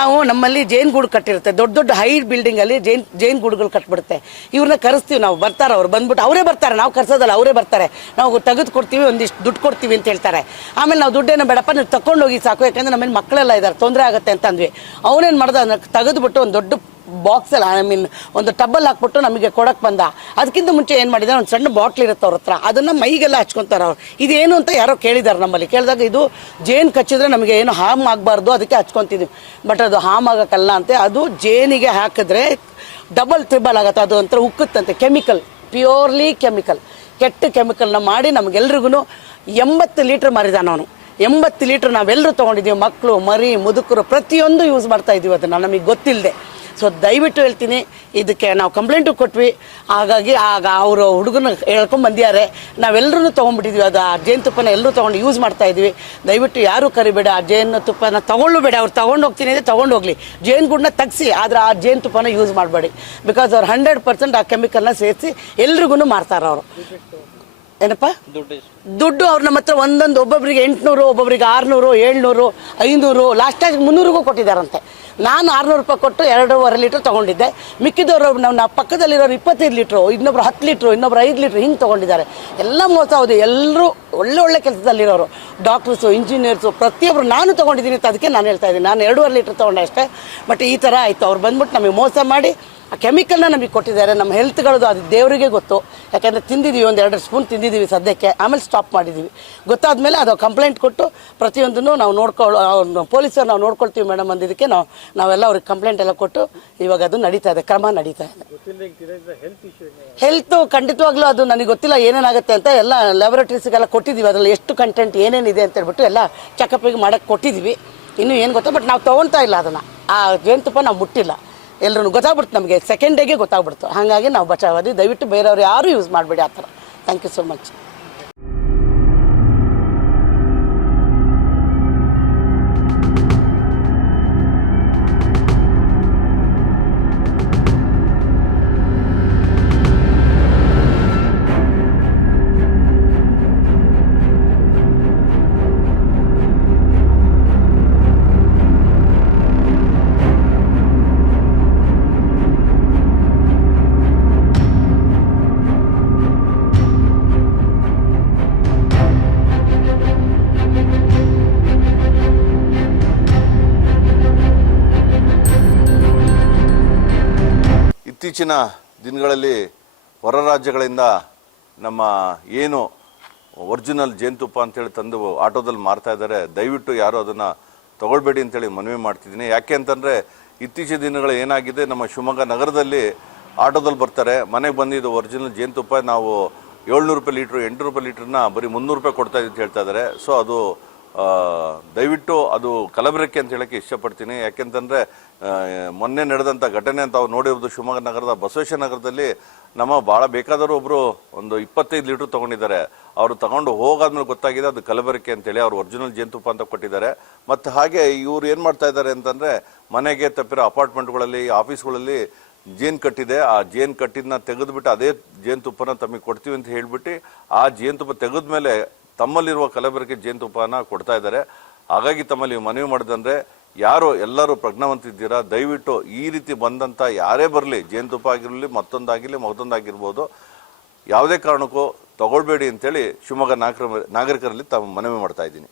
ನಾವು ನಮ್ಮಲ್ಲಿ ಜೈನ್ ಗೂಡು ಕಟ್ಟಿರುತ್ತೆ, ದೊಡ್ಡ ದೊಡ್ಡ ಹೈ ಬಿಲ್ಡಿಂಗಲ್ಲಿ ಜೈನ್ ಗೂಡುಗಳು ಕಟ್ಬಿಡುತ್ತೆ. ಇವ್ರನ್ನ ಕರೆಸ್ತೀವಿ ನಾವು, ಬರ್ತಾರೆ ಅವ್ರು, ಬಂದ್ಬಿಟ್ಟು ಅವರೇ ಬರ್ತಾರೆ, ನಾವು ಕರ್ಸೋದಲ್ಲ, ಅವರೇ ಬರ್ತಾರೆ. ನಾವು ತೆಗೆದು ಕೊಡ್ತೀವಿ, ಒಂದಿಷ್ಟು ದುಡ್ಡು ಕೊಡ್ತೀವಿ ಅಂತ ಹೇಳ್ತಾರೆ. ಆಮೇಲೆ ನಾವು ದುಡ್ಡೇನೋ ಬೇಡಪ್ಪ ನೀವು ತಗೊಂಡೋಗಿ ಸಾಕು, ಯಾಕಂದರೆ ನಮ್ಮಲ್ಲಿ ಮಕ್ಕಳೆಲ್ಲ ಇದ್ದಾರೆ, ತೊಂದರೆ ಆಗುತ್ತೆ ಅಂತ ಅಂದ್ವಿ. ಅವನೇನು ಮಾಡ್ದ, ಅದನ್ನ ತೆಗೆದುಬಿಟ್ಟು ಒಂದು ದೊಡ್ಡ ಬಾಕ್ಸಲ್ಲಿ, ಒಂದು ಟಬ್ಬಲ್ಲಿ ಹಾಕ್ಬಿಟ್ಟು ನಮಗೆ ಕೊಡಕ್ಕೆ ಬಂದ. ಅದಕ್ಕಿಂತ ಮುಂಚೆ ಏನು ಮಾಡಿದ್ದಾರೆ, ಒಂದು ಸಣ್ಣ ಬಾಟ್ಲ್ ಇರುತ್ತೆ ಅವ್ರ ಹತ್ರ, ಅದನ್ನು ಮೈಗೆಲ್ಲ ಹಚ್ಕೊತಾರೆ ಅವ್ರು. ಇದೇನು ಅಂತ ಯಾರೋ ಕೇಳಿದ್ದಾರೆ ನಮ್ಮಲ್ಲಿ. ಕೇಳಿದಾಗ ಇದು ಜೇನು ಕಚ್ಚಿದ್ರೆ ನಮಗೆ ಏನು ಹಾಮ್ ಆಗಬಾರ್ದು, ಅದಕ್ಕೆ ಹಚ್ಕೊತಿದ್ವಿ. ಬಟ್ ಅದು ಹಾಮ್ ಆಗೋಕ್ಕಲ್ಲ ಅಂತೆ, ಅದು ಜೇನಿಗೆ ಹಾಕಿದ್ರೆ ಡಬಲ್ ಟ್ರಿಬಲ್ ಆಗುತ್ತೆ, ಅದು ಒಂಥರ ಉಕ್ಕುತ್ತಂತೆ. ಕೆಮಿಕಲ್, ಪ್ಯೂರ್ಲಿ ಕೆಮಿಕಲ್, ಕೆಟ್ಟ ಕೆಮಿಕಲ್ನ ಮಾಡಿ ನಮಗೆಲ್ರಿಗೂ 80 ಲೀಟ್ರ್ ಮಾರಿದಾನ ಅವನು. 80 ಲೀಟ್ರ್ ನಾವೆಲ್ಲರೂ ತೊಗೊಂಡಿದ್ದೀವಿ, ಮಕ್ಕಳು ಮರಿ ಮುದುಕರು ಪ್ರತಿಯೊಂದು ಯೂಸ್ ಮಾಡ್ತಾ ಇದ್ದೀವಿ, ಅದನ್ನು ನಮಗೆ ಗೊತ್ತಿಲ್ಲದೆ. ಸೊ ದಯವಿಟ್ಟು ಹೇಳ್ತೀನಿ, ಇದಕ್ಕೆ ನಾವು ಕಂಪ್ಲೇಂಟು ಕೊಟ್ವಿ. ಹಾಗಾಗಿ ಆಗ ಅವರು ಹುಡುಗನ ಹೇಳ್ಕೊಂಡು ಬಂದಿದ್ದಾರೆ, ನಾವೆಲ್ಲರೂ ತೊಗೊಂಡ್ಬಿಟ್ಟಿದ್ವಿ. ಅದು ಆ ಜೇನುತುಪ್ಪನ ಎಲ್ಲರೂ ತೊಗೊಂಡು ಯೂಸ್ ಮಾಡ್ತಾ ಇದ್ವಿ. ದಯವಿಟ್ಟು ಯಾರೂ ಕರಿಬೇಡ, ಆ ಜೇನುತುಪ್ಪನ ತೊಗೊಳ್ಳಬೇಡ. ಅವ್ರು ತೊಗೊಂಡು ಹೋಗ್ತೀನಿ ಅಂದರೆ ತೊಗೊಂಡು ಹೋಗಲಿ, ಜೇನುಗೂಡನ್ನ ತೆಗ್ಸಿ, ಆದರೆ ಆ ಜೇನುತುಪ್ಪನ ಯೂಸ್ ಮಾಡಬೇಡಿ. ಬಿಕಾಸ್ ಅವ್ರು 100% ಆ ಕೆಮಿಕಲ್ನ ಸೇರಿಸಿ ಎಲ್ರಿಗೂ ಮಾರ್ತಾರೆ ಅವರು. ಏನಪ್ಪ ದುಡ್ಡು ಅವ್ರು ನಮ್ಮ ಹತ್ರ ಒಬ್ಬೊಬ್ಬರಿಗೆ 800, ಒಬ್ಬೊಬ್ಬರಿಗೆ 600, 700, 500, ಲಾಸ್ಟ್ ಟೈಮ್ 300ಗೂ ಕೊಟ್ಟಿದ್ದಾರಂತೆ. ನಾನು 600 ರೂಪಾಯಿ ಕೊಟ್ಟು 2.5 ಲೀಟ್ರ್ ತೊಗೊಂಡಿದ್ದೆ. ಮಿಕ್ಕಿದವರು ನಾವು ಪಕ್ಕದಲ್ಲಿರೋರು 25 ಲೀಟ್ರು, ಇನ್ನೊಬ್ರು 10 ಲೀಟ್ರು, ಇನ್ನೊಬ್ರು 5 ಲೀಟ್ರು ಹಿಂಗೆ ತೊಗೊಂಡಿದ್ದಾರೆ. ಎಲ್ಲ ಮೋಸ ಹೌದು. ಎಲ್ಲರೂ ಒಳ್ಳೆ ಕೆಲಸದಲ್ಲಿರೋರು, ಡಾಕ್ಟರ್ಸು, ಇಂಜಿನಿಯರ್ಸು, ಪ್ರತಿಯೊಬ್ಬರು. ನಾನು ತೊಗೊಂಡಿದ್ದೀನಿ ಅಂತ ಅದಕ್ಕೆ ನಾನು ಹೇಳ್ತಾ ಇದ್ದೀನಿ. ನಾನು 2.5 ಲೀಟ್ರ್ ತೊಗೊಂಡೆ ಅಷ್ಟೇ. ಬಟ್ ಈ ಥರ ಆಯಿತು. ಅವ್ರು ಬಂದ್ಬಿಟ್ಟು ನಮಗೆ ಮೋಸ ಮಾಡಿ ಆ ಕೆಮಿಕಲ್ನ ನಮಗೆ ಕೊಟ್ಟಿದ್ದಾರೆ. ನಮ್ಮ ಹೆಲ್ತ್ಗಳದ್ದು ಅದು ದೇವರಿಗೆ ಗೊತ್ತು, ಯಾಕೆಂದರೆ ತಿಂದಿದ್ದೀವಿ, 1-2 ಸ್ಪೂನ್ ತಿಂದಿದ್ದೀವಿ ಸದ್ಯಕ್ಕೆ. ಆಮೇಲೆ ಸ್ಟಾಪ್ ಮಾಡಿದ್ದೀವಿ. ಗೊತ್ತಾದಮೇಲೆ ಅದು ಕಂಪ್ಲೇಂಟ್ ಕೊಟ್ಟು ಪ್ರತಿಯೊಂದನ್ನು ನಾವು ಪೊಲೀಸರು ನಾವು ನೋಡ್ಕೊಳ್ತೀವಿ ಮೇಡಮ್ ಅಂದಿದ್ದಕ್ಕೆ ನಾವೆಲ್ಲ ಅವ್ರಿಗೆ ಕಂಪ್ಲೇಂಟ್ ಎಲ್ಲ ಕೊಟ್ಟು ಇವಾಗ ಅದು ನಡೀತಾ ಇದೆ, ಕ್ರಮ ನಡೀತಾ ಇದೆ. ಹೆಲ್ತು ಖಂಡಿತವಾಗ್ಲೂ ಅದು ನನಗೆ ಗೊತ್ತಿಲ್ಲ ಏನೇನಾಗುತ್ತೆ ಅಂತ. ಎಲ್ಲ ಲ್ಯಾಬೊರೇಟರೀಸ್ಗೆಲ್ಲ ಕೊಟ್ಟಿದ್ದೀವಿ, ಅದರಲ್ಲಿ ಎಷ್ಟು ಕಂಟೆಂಟ್ ಏನೇನಿದೆ ಅಂತ ಹೇಳ್ಬಿಟ್ಟು ಎಲ್ಲ ಚೆಕಪ್ಪಿಗೆ ಮಾಡೋಕ್ಕೆ ಕೊಟ್ಟಿದ್ದೀವಿ. ಇನ್ನೂ ಏನು ಗೊತ್ತಾ, ಬಟ್ ನಾವು ತೊಗೊಳ್ತಾ ಇಲ್ಲ ಅದನ್ನು. ಆ ಜೇನುತುಪ್ಪ ನಾವು ಮುಟ್ಟಿಲ್ಲ. ಎಲ್ಲರೂ ಗೊತ್ತಾಗ್ಬಿಡ್ತು, ನಮಗೆ ಸೆಕೆಂಡ್ ಡೇಗೆ ಗೊತ್ತಾಗ್ಬಿಡ್ತು. ಹಾಗಾಗಿ ನಾವು ಬಚಾವದಿ. ದಯವಿಟ್ಟು ಬೇರೆಯವ್ರು ಯಾರೂ ಯೂಸ್ ಮಾಡಬೇಡಿ ಆ ಥರ. Thank you so much. ಇತ್ತೀಚಿನ ದಿನಗಳಲ್ಲಿ ಹೊರ ರಾಜ್ಯಗಳಿಂದ ನಮ್ಮ ಏನು ಒರಿಜಿನಲ್ ಜೇನುತುಪ್ಪ ಅಂತೇಳಿ ತಂದು ಆಟೋದಲ್ಲಿ ಮಾರ್ತಾ ಇದ್ದಾರೆ. ದಯವಿಟ್ಟು ಯಾರು ಅದನ್ನು ತೊಗೊಳ್ಬೇಡಿ ಅಂತೇಳಿ ಮನವಿ ಮಾಡ್ತಿದ್ದೀನಿ. ಯಾಕೆ ಅಂತಂದರೆ ಇತ್ತೀಚಿನ ದಿನಗಳು ಏನಾಗಿದೆ, ನಮ್ಮ ಶಿವಮೊಗ್ಗ ನಗರದಲ್ಲಿ ಆಟೋದಲ್ಲಿ ಬರ್ತಾರೆ, ಮನೆಗೆ ಬಂದಿದ್ದು ಒರಿಜಿನಲ್ ಜೇನುತುಪ್ಪ ನಾವು 700 ರೂಪಾಯಿ ಲೀಟ್ರು, 800 ರೂಪಾಯಿ ಲೀಟ್ರನ್ನ ಬರೀ 300 ರೂಪಾಯಿ ಕೊಡ್ತಾ ಇದ್ದೀವಿ ಅಂತ ಹೇಳ್ತಾ ಇದ್ದಾರೆ. ಸೊ ಅದು ದಯವಿಟ್ಟು ಅದು ಕಲಬೆರಕೆ ಅಂತ ಹೇಳೋಕ್ಕೆ ಇಷ್ಟಪಡ್ತೀನಿ. ಯಾಕೆಂತಂದರೆ ಮೊನ್ನೆ ನಡೆದಂಥ ಘಟನೆ ಅಂತ ಅವ್ರು ನೋಡಿರೋದು ಶಿವಮೊಗ್ಗ ನಗರದ ಬಸವೇಶ್ವರ ನಗರದಲ್ಲಿ ನಮ್ಮ ಭಾಳ ಬೇಕಾದವರು ಒಬ್ಬರು ಒಂದು 25 ಲೀಟ್ರ್ ತೊಗೊಂಡಿದ್ದಾರೆ. ಅವರು ತಗೊಂಡು ಹೋಗಾದ್ಮೇಲೆ ಗೊತ್ತಾಗಿದೆ ಅದು ಕಲಬೆರಕೆ ಅಂತೇಳಿ. ಅವ್ರು ಒರಿಜಿನಲ್ ಜೇನುತುಪ್ಪ ಅಂತ ಕೊಟ್ಟಿದ್ದಾರೆ. ಮತ್ತು ಹಾಗೆ ಇವ್ರು ಏನು ಮಾಡ್ತಾ ಇದ್ದಾರೆ ಅಂತಂದರೆ, ಮನೆಗೆ ತಪ್ಪಿರೋ ಅಪಾರ್ಟ್ಮೆಂಟ್ಗಳಲ್ಲಿ, ಆಫೀಸ್ಗಳಲ್ಲಿ ಜೇನು ಕಟ್ಟಿದೆ, ಆ ಜೇನು ಕಟ್ಟಿದ್ದನ್ನ ತೆಗೆದುಬಿಟ್ಟು ಅದೇ ಜೇನುತುಪ್ಪನ ತಮಗೆ ಕೊಡ್ತೀವಿ ಅಂತ ಹೇಳಿಬಿಟ್ಟು ಆ ಜೇನುತುಪ್ಪ ತೆಗೆದ್ಮೇಲೆ ತಮ್ಮಲ್ಲಿರುವ ಕಲಬೆರಕೆ ಜೇನುತುಪ್ಪನ ಕೊಡ್ತಾ ಇದ್ದಾರೆ. ಹಾಗಾಗಿ ತಮ್ಮಲ್ಲಿ ಮನವಿ ಮಾಡಿದಂದರೆ, ಯಾರು ಎಲ್ಲರೂ ಪ್ರಜ್ಞಾವಂತಿದ್ದೀರಾ, ದಯವಿಟ್ಟು ಈ ರೀತಿ ಬಂದಂಥ ಯಾರೇ ಬರಲಿ, ಜೇನುತುಪ್ಪ ಆಗಿರಲಿ, ಮತ್ತೊಂದಾಗಿರ್ಬೋದು, ಯಾವುದೇ ಕಾರಣಕ್ಕೂ ತಗೊಳ್ಬೇಡಿ ಅಂತೇಳಿ ಶಿವಮೊಗ್ಗ ನಾಗರಿಕರಲ್ಲಿ ಮನವಿ ಮಾಡ್ತಾ ಇದ್ದೀನಿ.